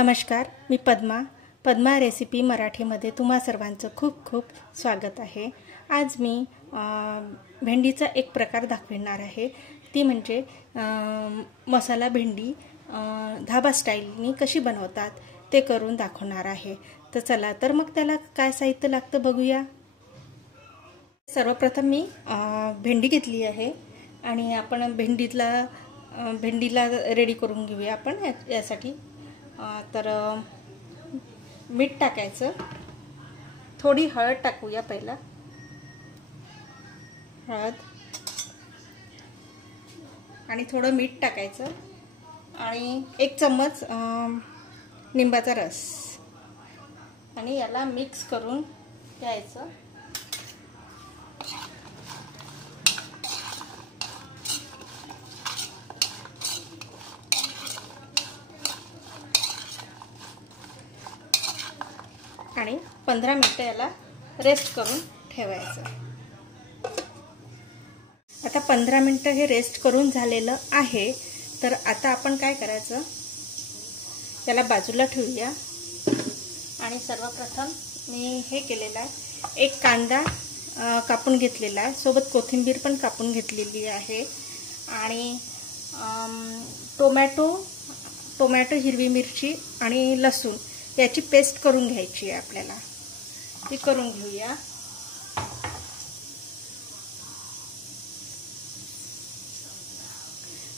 नमस्कार, मी पद्मा रेसिपी मराठीमध्ये तुम्हा सर्वांचं खूप खूप स्वागत आहे। आज मी भेंडीचा एक प्रकार दाखवणार आहे, ती म्हणजे मसाला भेंडी धाबा स्टाईलनी कशी बनवतात ते करून दाखवणार आहे। तर चला तर मग त्याला काय साहित्य लागतं बघूया। सर्वप्रथम मी भेंडी घेतली आहे आणि आपण भेंडीला रेडी करून घेऊया आपण यासाठी। तर मीठ टाकायचं, थोडी हळद टाकूया पहिला, हळद आणि थोडं मीठ टाकायचं आणि 1 चम्मच लिंबाचा रस आणि याला मिक्स करून घ्यायचं। आणि 15 मिनिटे याला रेस्ट करून ठेवायचं। आता 15 मिनिटं हे रेस्ट करून झालेलं आहे। तर आता आपण काय करायचं, याला बाजूला ठेवूया आणि सर्वप्रथम मी हे केलेलं आहे, एक कांदा कापून घेतलेला आहे, सोबत कोथिंबीर पण कापून घेतलेली आहे आणि टोमॅटो हिरवी मिरची आणि लसूण याची पेस्ट करून घ्यायची आहे आपल्याला, ती करून घेऊया।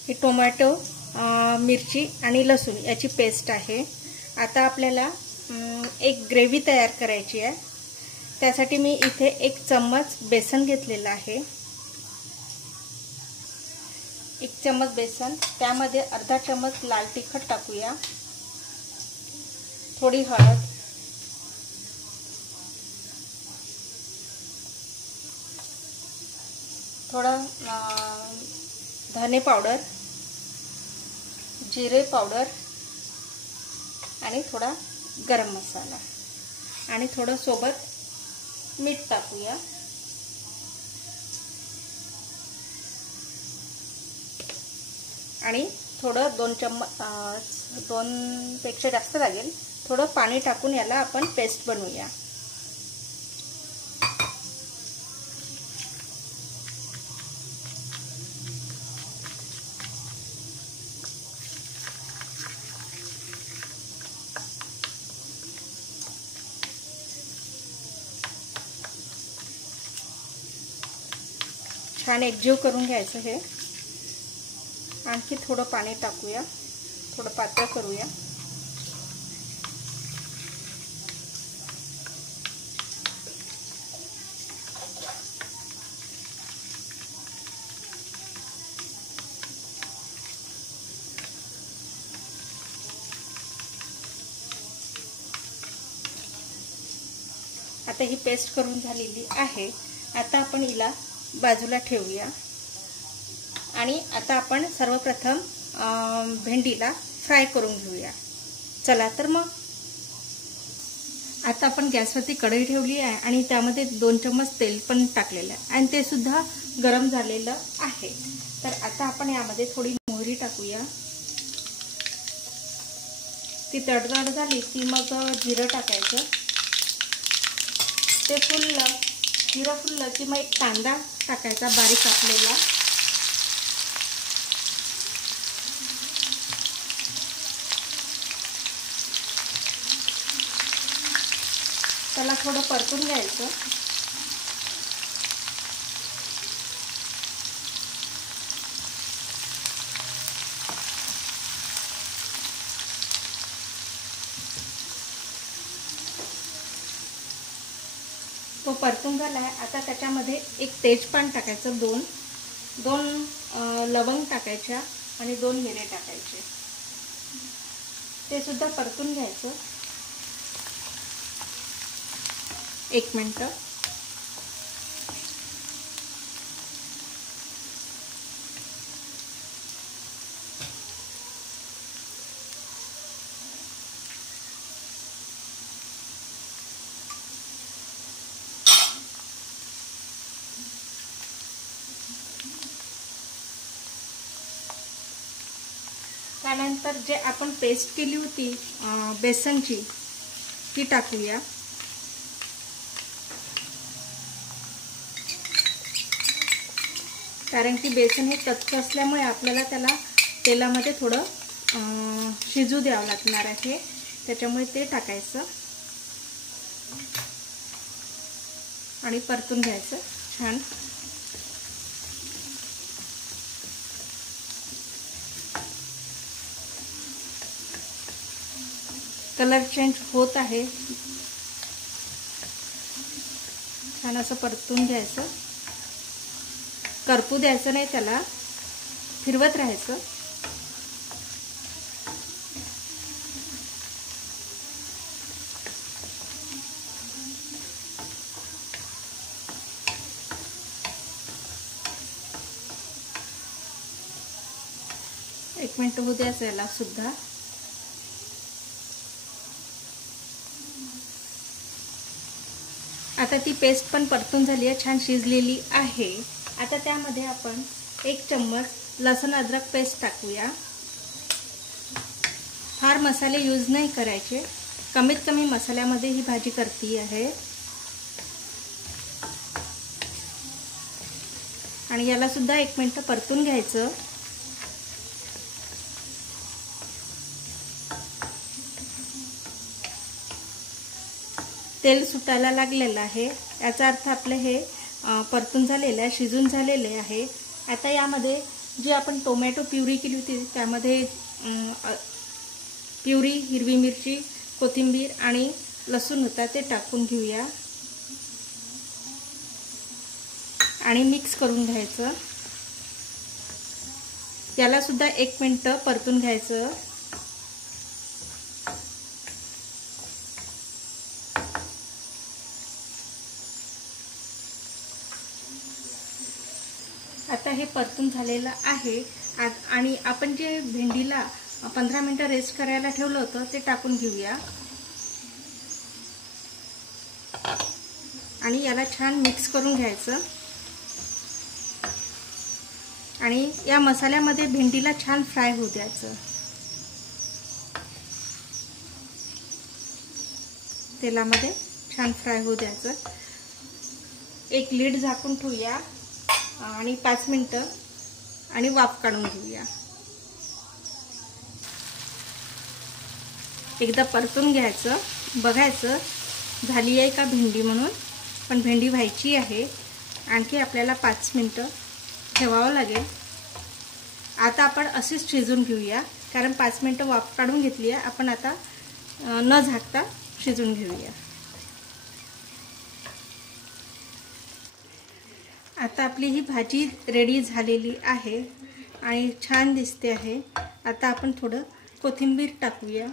ही टोमॅटो मिरची आणि लसूण याची पेस्ट आहे। आता आपल्याला एक ग्रेव्ही तयार करायची आहे। त्यासाठी मी इथे 1 चम्मच बेसन घेतलेला आहे, 1 चम्मच बेसन, त्यामध्ये अर्धा चम्मच लाल तिखट टाकूया, थोडी हळद, थोड़ा धने पावडर, जिरे पावडर आणि थोड़ा गरम मसाला आणि थोडं सोबत मीठ टाकूया आणि थोडं 2 पेक्षा जास्त लागेल, थोडं पाणी टाकून याला आपण पेस्ट बनवूया। छान एकजीव करून घ्यायचं हे। आणखी थोडं पाणी टाकूया, थोडं पातळ करूया। आता ही पेस्ट करून झालेली आहे। आता आपण हिला बाजूला ठेवूया आणि आता आपण सर्वप्रथम भेंडीला फ्राय करून घेऊया। चला तर मग आता आपण गॅसवरती कढई ठेवली आहे आणि त्यामध्ये 2 चम्मच तेल पण टाकलेलं आहे आणि ते सुद्धा गरम झालेलं आहे। तर आता आपण यामध्ये थोडी मोहरी टाकूया, ती तडतड झाली की मग जिरं टाकायचं, ते जिरं फुललं की मग 1 कांदा टाकायचा बारीक कापलेला, त्याला थोडं परतून घ्यायचं। तो परतून झालाय। आता त्याच्यामध्ये 1 तेजपान टाकायचं, 2 लवंग टाकायच्या आणि 2 मिरे टाकायचे, ते सुद्धा परतून घ्यायचं 1 मिनिट। त्यानंतर जे आपण पेस्ट केली होती बेसनची ती टाकूया. कारण की बेसन हे कच्चं असल्यामुळे आपल्याला त्याला तेलामध्ये थोडं शिजू द्यावं लागणार आहे, त्याच्यामुळे ते टाकायचं आणि परतून घ्यायचं छान. कलर चेंज होत आहे, छान असं परतून घ्यायचं. करपू द्यायचं नाही, त्याला फिरवत राहायचं. एक मिनिट होऊ द्यायचं याला सुद्धा. आता ती पेस्ट पण परतून झाली आहे, छान शिजलेली आहे. आता त्यामध्ये आपण 1 चम्मच लसूण अद्रक पेस्ट टाकूया. फार मसाले यूज नाही करायचे, कमीत कमी मसाल्यामध्ये ही भाजी करती आहे. आणि याला सुद्धा 1 मिनिट परतून घ्यायचं. तेल सुटायला लागलेलं आहे, याचा अर्थ आपले हे परतून झालेलं आहे, शिजून झालेले आहे. आता यामध्ये जी आपण टोमॅटो प्युरी केली होती त्यामध्ये प्युरी, हिरवी मिरची, कोथिंबीर आणि लसूण होता ते टाकून घेऊया आणि मिक्स करून घ्यायचं. याला सुद्धा 1 मिनिट परतून घ्यायचं. आता हे परतून झालेलं आहे आणि आपण जे भेंडीला 15 मिनिटं रेस्ट करायला ठेवलं होतं ते टाकून घेऊया आणि याला छान मिक्स करून घ्यायचं. आणि या मसाल्यामध्ये भेंडीला छान फ्राय होऊ द्यायचं. तेलामध्ये छान फ्राय होऊ द्यायचं. एक लीड झाकून ठेवूया आणि 5 मिनिटं आणि वाफ काढून घेऊया. एकदा परतून घ्यायचं, बघायचं झाली आहे का भेंडी म्हणून. पण भेंडी व्हायची आहे, आणखी आपल्याला 5 मिनिटं ठेवावं लागेल. आता आपण अशीच शिजून घेऊया, कारण 5 मिनिटं वाफ काढून घेतली आहे. आपण आता न झाकता शिजून घेऊया. आता आपली ही भाजी रेडी झालेली आहे आणि छान दिसते आहे. आता आपण थोडं कोथिंबीर टाकूया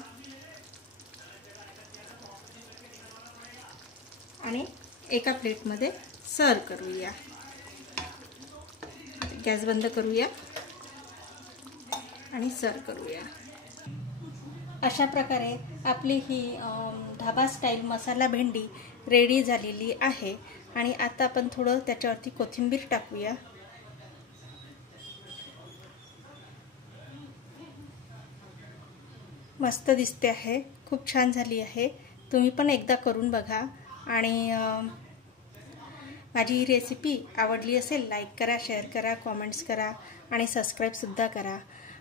आणि एका प्लेटमध्ये सर्व करूया. गॅस बंद करूया आणि सर्व करूया. अशा प्रकारे आपली ही ढाबा स्टाईल मसाला भेंडी रेडी झालेली आहे. आणि आता आपण थोडं त्याच्यावरती कोथिंबीर टाकूया. मस्त दिसते आहे, खूप छान झाली आहे. तुम्ही पण एकदा करून बघा. आणि माझी ही रेसिपी आवडली असेल लाईक करा, शेअर करा, कॉमेंट्स करा आणि सबस्क्राईबसुद्धा करा.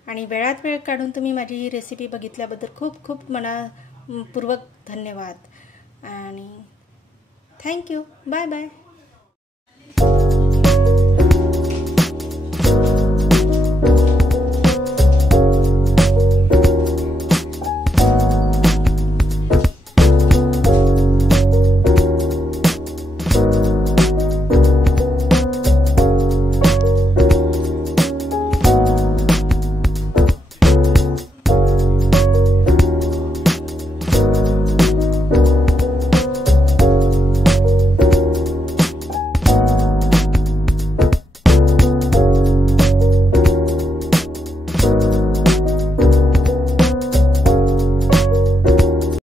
आणि वेळात वेळ काढून तुम्ही माझी ही रेसिपी बघितल्याबद्दल खूप खूप मनापूर्वक धन्यवाद आणि थँक्यू. Bye bye.